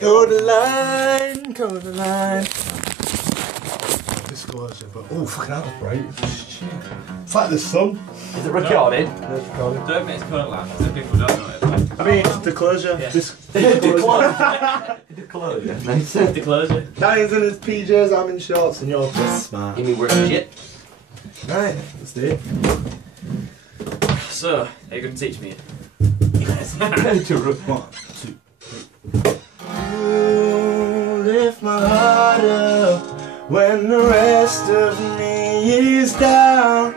Go the line, go the line. Disclosure, but oh, fucking hell, that's bright. It's like the sun. Is it recording? No, it's recording. Don't make it current lamp, so people don't know it. I mean, it's disclosure. Yeah. Disclosure. Nice. Disclosure. Danny's in his PJs, I'm in shorts, and you're just smart. You mean we're shit? Right, let's do it. So, are you going to teach me? One, two, three. You lift my heart up when the rest of me is down,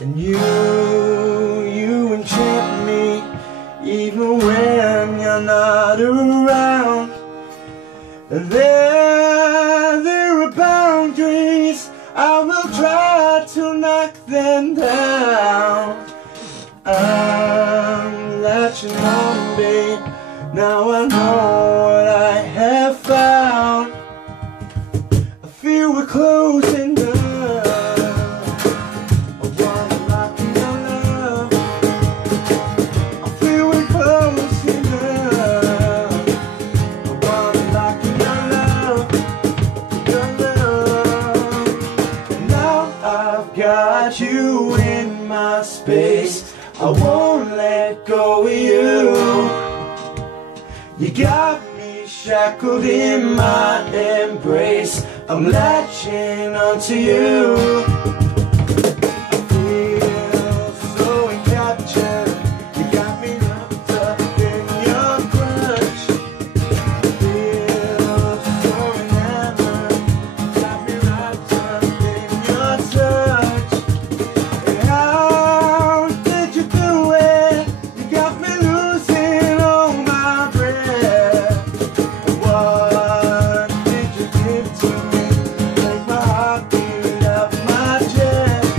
and you enchant me even when you're not around. And there are boundaries, I will try to knock them down. I'm latching on, babe. Now I know what I have found. I feel we're closing down. I wanna lock in your love. I feel we're closing down. I wanna lock in your love, your love. And now I've got you in my space. I won't let go of you. You got me shackled in my embrace. I'm latching onto you. I feel so encaptured. You got me wrapped up in your clutch. I feel so enamored. You got me wrapped up in your touch. And how did you do it? You got me losing all my breath. What did you give to me? Make my heart beat up my chest.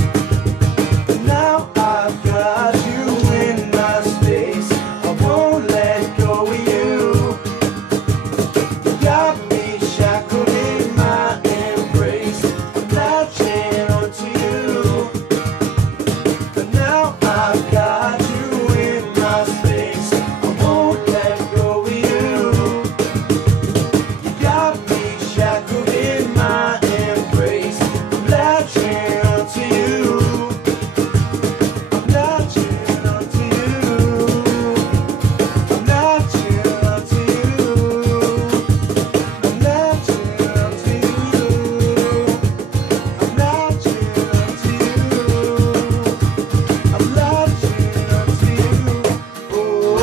Now I've got you in my space. I won't let go of you. You got me shackled in my embrace. I'm latching onto you. But now I've got you in my space. I won't let go of you. You got me shackled in my embrace. I'm latching onto you. I'm latching onto you. I'm latching onto you. I'm latching onto you. I'm latching onto you. I'm latching onto you. Oh,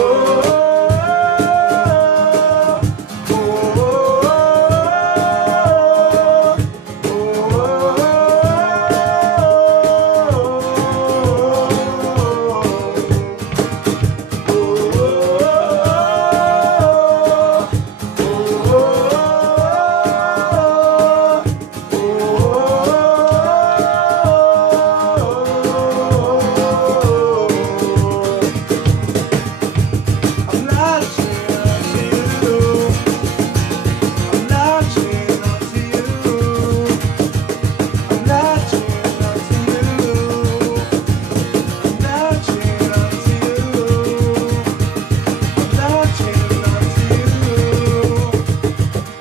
I'm latching onto you. I'm latching onto you. I'm latching onto you. I'm latching onto you. I'm latching onto you.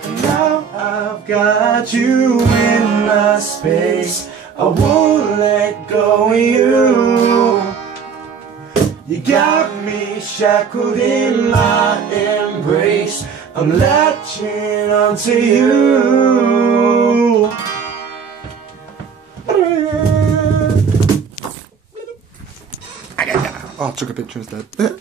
And now I've got you in my space. I won't let go of you. You got me shackled in my embrace. I'm latching onto you. Oh, I took a picture instead.